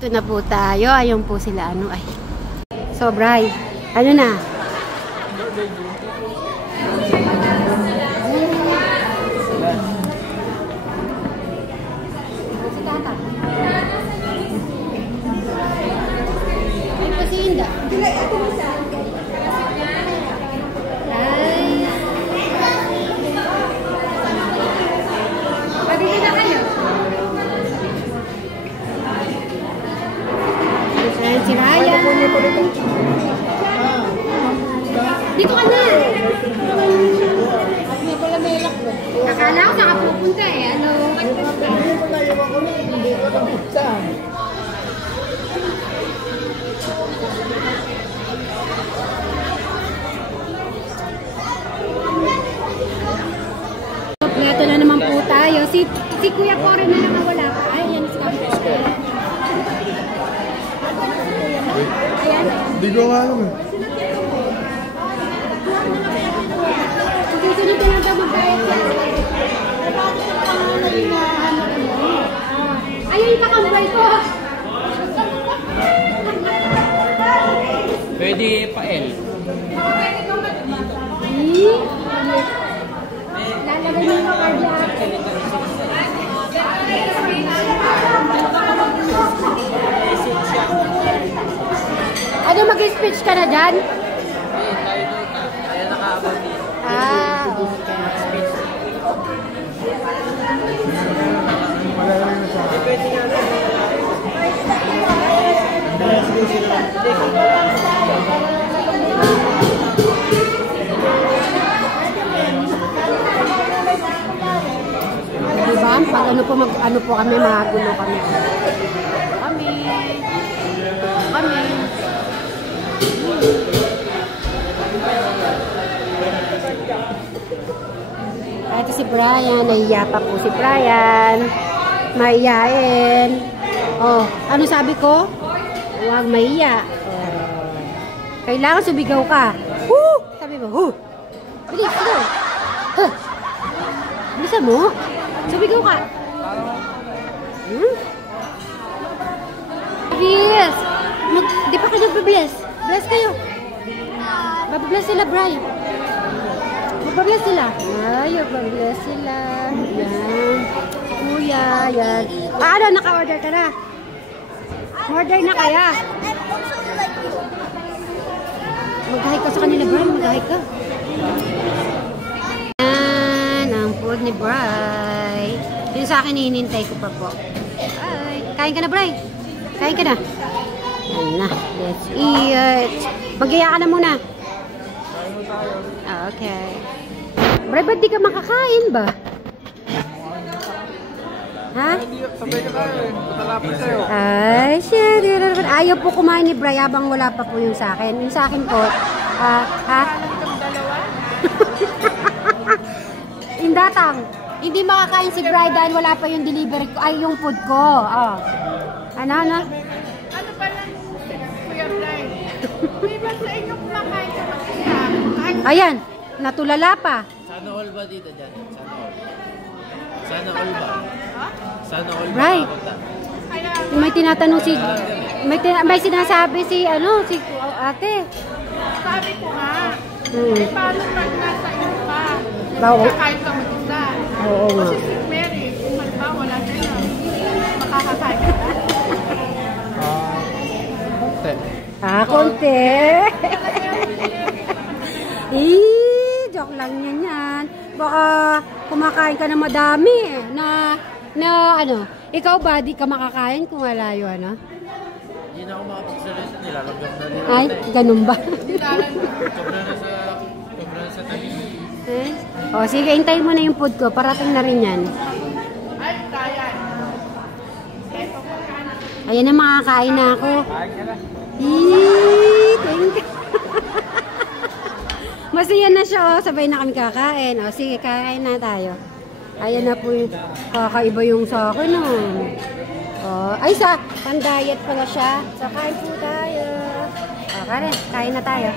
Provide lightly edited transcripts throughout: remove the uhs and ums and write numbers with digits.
Dito na po tayo. Ayun po sila. Ano ay. So, Bri. Ano na? Si Tata. Ayun po si Inda. Ay. Pabili na kayo. Ayan si Raya. Dito ka na. May palamelak ko. Akala ko saan ka pupunta eh. Ano? Hindi ko na pizza. Kompleto na naman po tayo. Si Kuya Cory na lang wala pa. Ay, yan si Campus ko. Ayan. Hindi ko nga alam eh. Susunod na lang daw magbayad yan. Ayun yung kakambay ko. Pwede pa L. Lalagay mo yung card lahat. Ano, mag-speech ka na dyan? Kaya nakaabot dito. Ah, okay. Diba? Pag ano po kami, magulo kami. Ito si Brian, nahiya pa po si Brian. Maiyain. Oh, ano sabi ko? Huwag maiya. Kailangan sumigaw ka. Woo! Sabi mo, woo! Bilis, go! Huh! Bilisan mo. Sumigaw ka. Bilis! Di pa kayo nagbabless. Bless kayo. Babless sila, Brian. Magbabless sila. Ay, magbabless sila. Yan. Kuya, yan. Ano, naka-order ka na? Order na kaya? Mag-hi ka sa kanila, Brian. Mag-hi ka. Yan, ang food ni Brian. Yung sa akin, hinintay ko pa po. Ay, kain ka na, Brian. Kain ka na. Ayan na. Let's eat. Mag-iya ka na muna. Okay. Brian, ba't di ka makakain ba? Ha? Sabay ka tayo eh. Patalapin sa'yo. Ay, shit. Ayaw po kumain ni Bri habang wala pa po yung sa akin. Yung sa akin po, ha? Indatang. Hindi makakain si Bri dahil wala pa yung delivery ko. Ay, yung food ko. Oh. Ano? Ano pa lang, Kuya Bri? May ba sa inyo kumakain sa mag-isa? Ayan, natulala pa. Sana all ba dito dyan? Sana all ba? Sana all ba? Right. May tinatanong si... May sinasabi si ate. Sabi ko nga, eh paano pag nasa iyo pa? Oo. Kakain ka mag-isa. Oo nga. Kasi si Mary, kung wala sila, makakakain ka. Konti. Joke lang yan. Baka kumakain ka na madami na ano, ikaw ba di ka makakain kung wala yun, ano? Hindi na ako makapagsalita. Nilalagyan na nila. Ay, ganun ba? Sobra na sa tabi. O, sige, hintayin mo na yung food ko. Parating na rin yan. Ay, kaya. Ayan na, makakain na ako. Thank you. Masaya na siya, oh. Sabay na kami kakain. O, sige, kakain na tayo. Ayan na po yung kakaiba yung sa akin, oh. Oh, ay, pan-diet pala siya. So, kain po tayo. O, Karen, kain na tayo.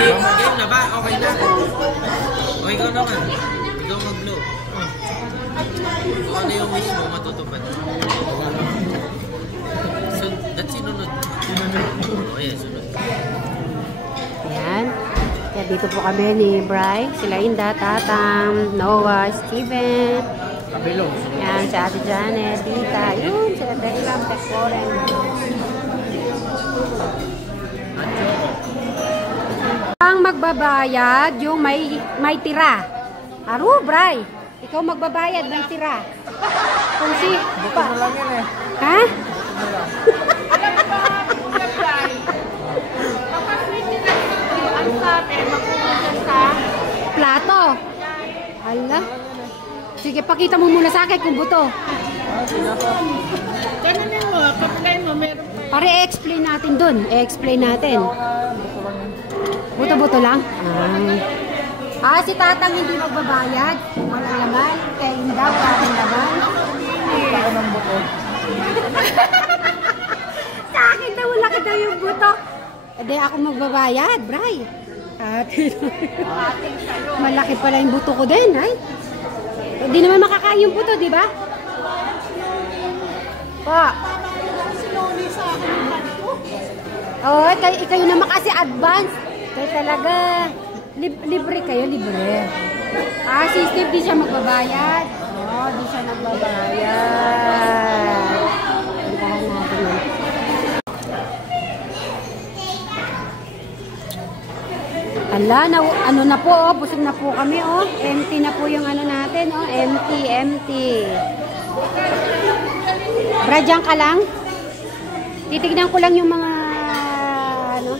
Game na ba? Okay na. O, ikaw naman. Ikaw mag-blow. Kung ano yung wish mo, matutupad. So, that's sinunod. O, yan, sunod. Ayan. Kaya dito po kami ni Bri, sila Inda, Tatang, Noah, Steven. Kabilong. Ayan, si Ate Janet, Tita. Yun, sila Teklam, Tekforen. Ang magbabayad, yung may tira. Aro, Bri. Ikaw magbabayad, may tira. Kung si... Buto na lang yan eh. Ha? Alam mo ba, Kuya Bray? Kapag may tinatawag ang sabi, magpupunta sa Plato. Hala. Sige, pakita mo muna sa akin kung buto. ganun mo, kapag mo, meron pa. Para i-explain natin dun. I-explain natin. Buto-buto lang? Si Tatang hindi magbabayad. Walang laman. Kaya hindi daw walang laman. Ako ng buto. Sa akin daw, wala ka daw yung buto. Hindi ako magbabayad, Bray. Malaki pala yung buto ko din, ay. Hindi naman makakain yung buto, di ba? Pa. Oo, kayo naman kasi advance. Kaya talaga, libre kayo, libre. Si Steve, di siya magbabayad. Oo, di siya nagbabayad. Puntahan natin yun. Ala, ano na po, busog na po kami, oh. Empty na po yung ano natin, oh. Empty. Bradyan ka lang. Titignan ko lang yung mga, ano,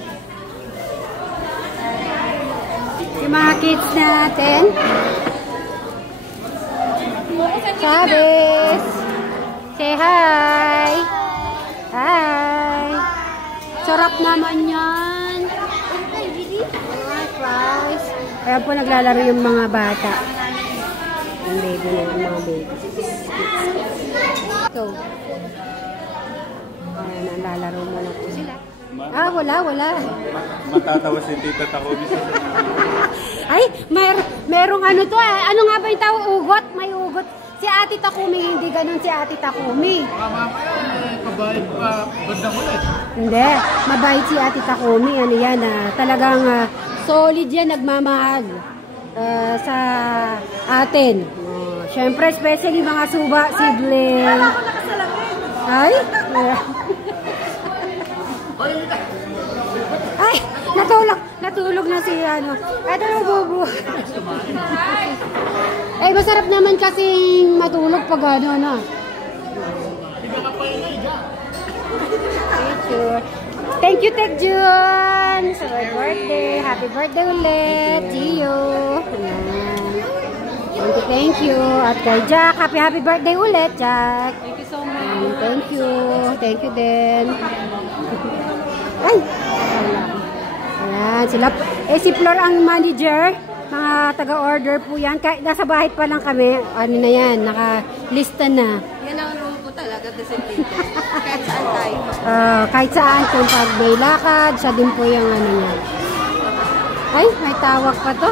yung mga kids natin. Chavez. Say hi. Hi. Sarap naman yan. Fries. Kaya po naglalaro yung mga bata. Yung baby na yung mga baby. So, ayan, nalalaro mo na po sila. Wala. Matatawa si Tita Takumi sa Ay, merong ano to eh. Ano nga ba yung tawag? Ugot? May ugot. Si Ate Takumi, hindi ganun si Ate Takumi. Kabahin pa, bandang ulit. Hindi, mabait si Ate Takumi. Ano yan, talagang solid yan, nagmamahal sa atin. Siyempre, especially mga suba, sibling. Ay? Ay, natulog na si ano. Ito na bubu. Eh, masarap naman kasi matulog pag ano. Thank you, Tek Jun, sa birthday. Happy birthday ulit. See you. Thank you. At kay Jack, happy birthday ulit, Jack. Thank you so much. Thank you. Thank you din. Ay! Ayan, sila. Si Flor ang manager. Mga taga-order po yan. Kahit nasa bahay pa lang kami. Ano na yan, nakalista na. Yan ang room ko talaga, designated. Kahit saan tayo. Kahit saan, kung pag may lakad, siya din po yung ano niya. Ay, may tawag pa to.